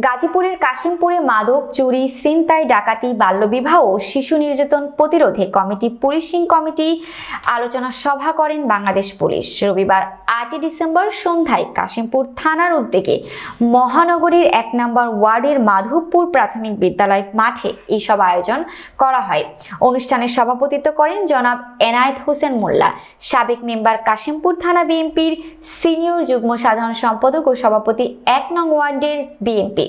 গাজীপুরের কাশিমপুরে মাদক চুরি, ছিনতাই, ডাকাতি, বাল্যবিবাহ ও শিশু নির্যাতন প্রতিরোধে পুলিশিং কমিটি আলোচনা সভা করেন বাংলাদেশ পুলিশ। রবিবার ৮ ডিসেম্বর সন্ধ্যায় কাশিমপুর থানার উদ্যোগে মহানগরীর ১ নম্বর ওয়ার্ডের মাধবপুর প্রাথমিক বিদ্যালয় মাঠে এই সভা আয়োজন করা হয়। অনুষ্ঠানে সভাপতিত্ব করেন জনাব এনায়েত হোসেন মোল্লা, সাবেক মেম্বার, কাশিমপুর থানা বিএনপির সিনিয়র যুগ্ম সাধারণ সম্পাদক ও সভাপতি ১ নং ওয়ার্ডের বিএনপি।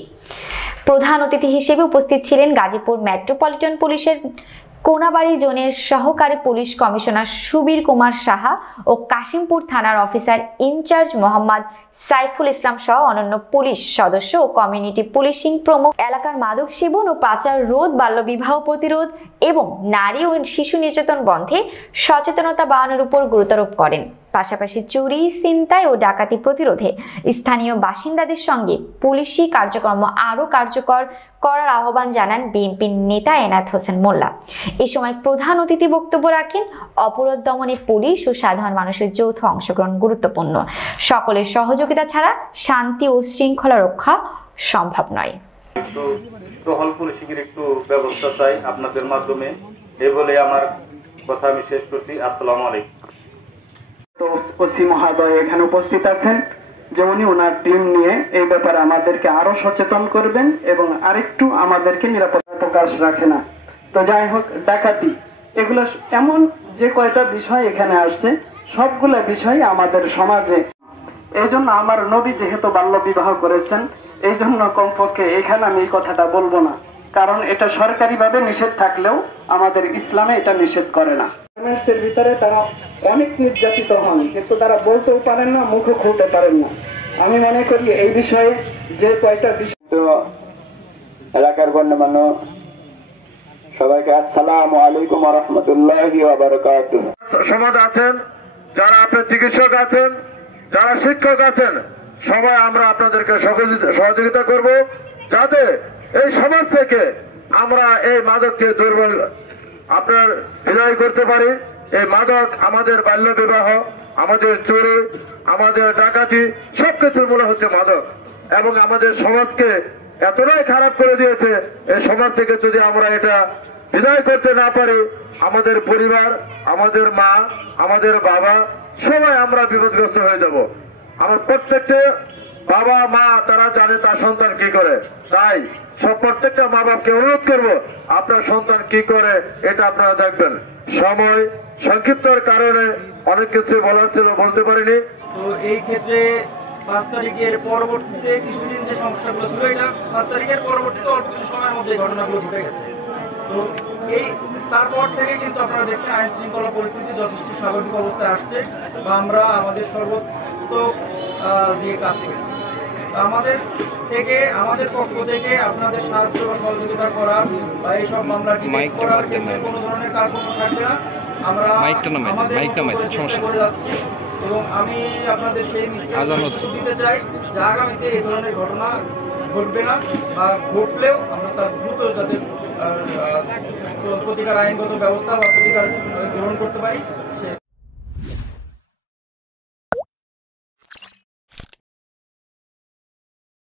প্রধান অতিথি হিসেবে উপস্থিত ছিলেন গাজীপুর মেট্রোপলিটন পুলিশের কোনাবাড়ি জোনের সহকারী পুলিশ কমিশনার সুবীর কুমার সাহা ও কাশিমপুর থানার অফিসার ইনচার্জ মোহাম্মদ সাইফুল ইসলাম সহ অন্যান্য পুলিশ সদস্য ও কমিউনিটি পুলিশিং প্রমুখ। এলাকার মাদক সেবন ও পাচার রোধ, বাল্যবিবাহ প্রতিরোধ এবং নারী ও শিশু নির্যাতন বন্ধে সচেতনতা বাড়ানোর উপর গুরুত্বারোপ করেন। পাশাপাশি চুরি, ছিনতাই ও ডাকাতি প্রতিরোধে স্থানীয় বাসিন্দাদের সঙ্গে পুলিশি কার্যক্রম আরও কার্যকর করার আহ্বান জানান বিএনপির নেতা এনায়েত হোসেন মোল্লা। এই সময় প্রধান অতিথি বক্তব্য রাখেন, অপরাধ দমনে পুলিশ ও সাধারণ মানুষের যৌথ অংশগ্রহণ গুরুত্বপূর্ণ। সকলের সহযোগিতা ছাড়া শান্তি ও শৃঙ্খলা রক্ষা সম্ভব নয়। টহল পুলিশিং এর একটু ব্যবস্থা চাই আপনাদের মাধ্যমে, এই বলে আমার কথা আমি শেষ করছি। আসসালামু আলাইকুম। তো ওসি মহোদয় এখানে উপস্থিত আছেন, যে উনি ওনার টিম নিয়ে এই ব্যাপারে আমাদেরকে আরো সচেতন করবেন এবং আরেকটু আমাদেরকে নিরাপত্তা প্রকাশ রাখে না। তো যাই হোক, ডাকাতি, এগুলো এমন যে কয়টা বিষয় এখানে আসছে, সবগুলো বিষয় আমাদের সমাজে। এই জন্য আমার নবী যেহেতু বাল্য বিবাহ করেছেন, এই জন্য কমপক্ষে এখানে আমি এই কথাটা বলবো না, কারণ এটা সরকারিভাবে নিষেধ থাকলেও আমাদের ইসলামে এটা নিষেধ করে না। গার্মেন্টসের ভিতরে তারা অনেক নির্যাতিত হন, কিন্তু তারা বলতেও পারেন না, মুখও খুলতে পারেন না। আমি মনে করি এই বিষয়ে যে কয়টা বিষয়, তো এলাকার গণ্যমান্য সবাইকে আসসালামু আলাইকুম ওয়া রাহমাতুল্লাহি ওয়া বারাকাতুহু। সমাজ আছেন, যারা আপনার চিকিৎসক আছেন, যারা শিক্ষক আছেন, সবাই আমরা আপনাদেরকে সহযোগিতা করব, যাতে এই সমাজ থেকে আমরা এই মাদককে দুর্বল আপনার বিদায় করতে পারি। এই মাদক আমাদের বাল্য বিবাহ, আমাদের চুরি, আমাদের ডাকাতি, সবকিছুর মূল হচ্ছে মাদক, এবং আমাদের সমাজকে এতটাই খারাপ করে দিয়েছে। এই সমাজ থেকে যদি আমরা এটা বিদায় করতে না পারি, আমাদের পরিবার, আমাদের মা, আমাদের বাবা, সবাই আমরা বিপদগ্রস্ত হয়ে যাব। আমার প্রত্যেকটা বাবা মা তারা জানে তার সন্তান কি করে, তাই প্রত্যেকটা মা বাপকে অনুরোধ করবো, আপনার সন্তান কি করে এটা আপনারা দেখবেন। সময় সংক্ষিপ্তর কারণে অনেক কিছু বলার ছিল, বলতে পারিনি। তো এই ক্ষেত্রে ৫ তারিখের পরবর্তীতে কিছুদিন যে সমস্যাগুলো ছিল, এটা ৫ তারিখের পরবর্তীতে অল্প কিছু সময়ের মধ্যে ঘটনাগুলো ঘটে গেছে। তো এই তারপর থেকে কিন্তু আপনারা দেখছেন আইন শৃঙ্খলা পরিস্থিতি যথেষ্ট স্বাভাবিক অবস্থায় আসছে, বা আমরা আমাদের সর্বোত্তম দিয়ে কাজ করছি। আমাদের পক্ষ থেকে আপনাদের সাহায্য বা সহযোগিতা করা বা এইসব মামলা করার ক্ষেত্রে কোনো ধরনের কার্যক্রম থাকবে না। আমরা আমাদের করে যাচ্ছি, এবং আমি আপনাদের সেই নিশ্চয়তা দিতে চাই যে আগামীতে এই ধরনের ঘটনা ঘটবে না, বা ঘটলেও আমরা তার দ্রুত যাতে প্রতিকার আইনগত ব্যবস্থা বা প্রতিকার গ্রহণ করতে পারি।